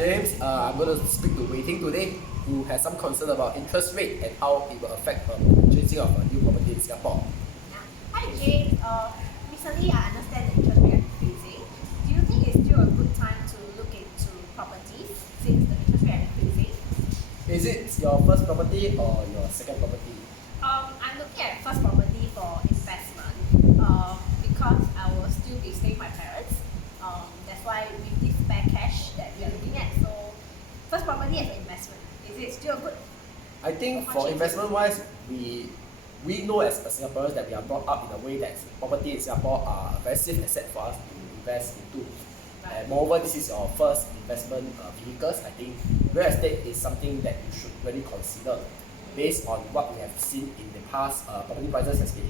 James. I'm going to speak to Wei Ting today, who has some concern about interest rate and how it will affect purchasing of a new property in Singapore. Hi James, recently I understand the interest rate are increasing. Do you think it's still a good time to look into properties since the interest rate are increasing? Is it your first property or your second property? I'm looking at first property for investment because I will still be staying with my parents. That's why with this spare cash that we are looking at, so first property as an investment, is it still good? I think for investment wise, we know as Singaporeans that we are brought up in a way that property in Singapore are a very safe asset for us to invest into. Right. And moreover, this is your first investment vehicles. I think real estate is something that you should really consider based on what we have seen in the past. Property prices has been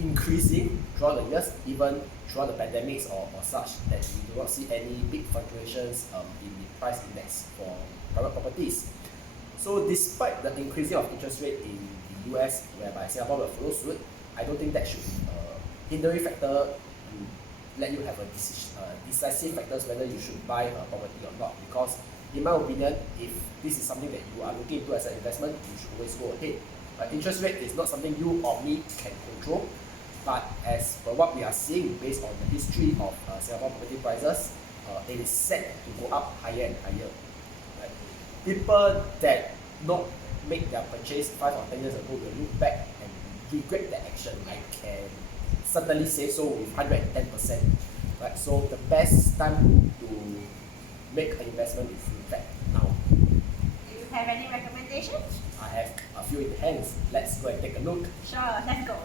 increasing throughout the years, even throughout the pandemics or such, that we do not see any big fluctuations in the price index for private properties. So despite the increasing of interest rate in the US, whereby Singapore will follow suit, I don't think that should be a hindering factor to let you have a decisive factors whether you should buy a property or not. Because in my opinion, if this is something that you are looking into as an investment, you should always go ahead. Interest rate is not something you or me can control, but as per what we are seeing based on the history of Singapore property prices, it is set to go up higher and higher. Right? People that not make their purchase 5 or 10 years ago will look back and regret their action. I can certainly say so with 110%. Right? So the best time to make an investment is in fact now. Do you have any recommendations? I have a few in hands. Let's go and take a look. Sure, let's go.